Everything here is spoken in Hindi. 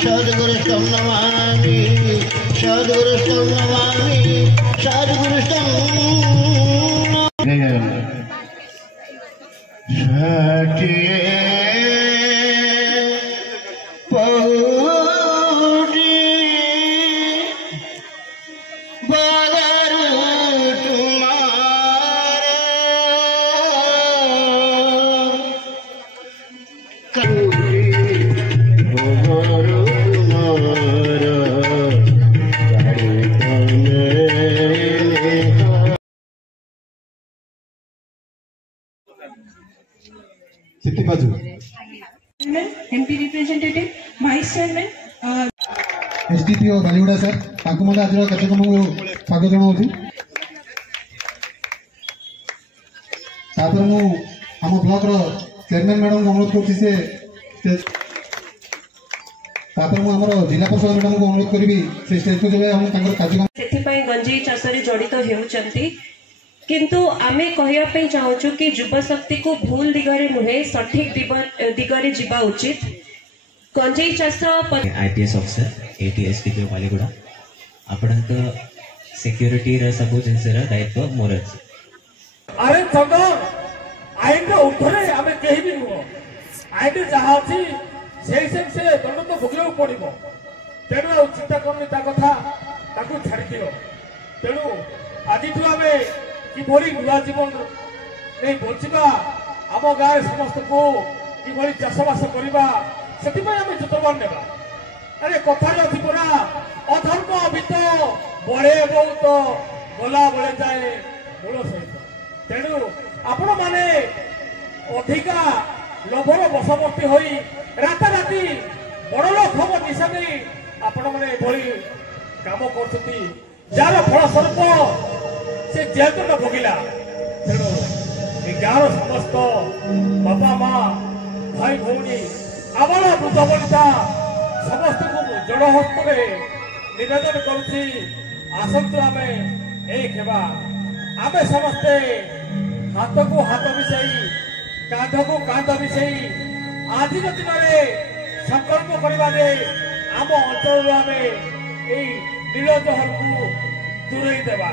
सद्गुरुष्टं Namami सद्गुरुष्टं Namami सद्गुरुष्टं MP representative, Vice Chairman, SDPO Baliguda sir ताकू मत आज कार्यक्रम को स्वागत जनाऊँ तापर मु हम ब्लॉक रो चेयरमैन मैडम को अनुरोध करछि से तापर मु हमरो जिला परिषद मैडम को अनुरोध करबी से स्टेज को जेबे हम तांकर कार्यक्रम सेथि पई गंजी चाषरे जड़ित हेउचंती किंतु आमे कहया पे चाहूछु कि युवा शक्ति को भूल दिगरे नुहे सठिक दिगरे जीवा उचित गंजेई चाष IPS ऑफिसर ATSDPO बालीगुड़ा आपण सिक्योरिटी रे सब जिनसर दायित्व मोर अछि। अरे चंदन आईन रो उठरे आमे केहि भी नुहो आईन जहा अछि से दंड तो भोगियो पड़िबो तेनु चिंता करनी ता कथा ताकू छाड़ी दियो तेनु आजि तू आमे किभली नुआ जीवन नहीं बचिबा आम गाँव समस्त को किभली चाषबास करवा से जतन नेबा। अरे कथार अच्छी परा अधर्म भित बड़े बहुत गला बड़े जाए मूल सहित तेणु आपण मैने अधिका लोभर बशवर्ती हो राताराति बड़ लोभ निशा नहीं आपण मैंने काम कर जार फलस्वरूप से जेल तो भोगिला तेणु गाँव समस्त बापा माँ भाई भौणी आमर वृद्ध बनिता समस्त को जड़ हस्त निवेदन करुछि आसतु आमे एक हेबा आमे समस्ते हाथ को हाथ मिसाई कांध को कांध मिसाई आज दिन में संकल्प करवा दे आम अंचल आमे नील जहर को दूरेई देवा।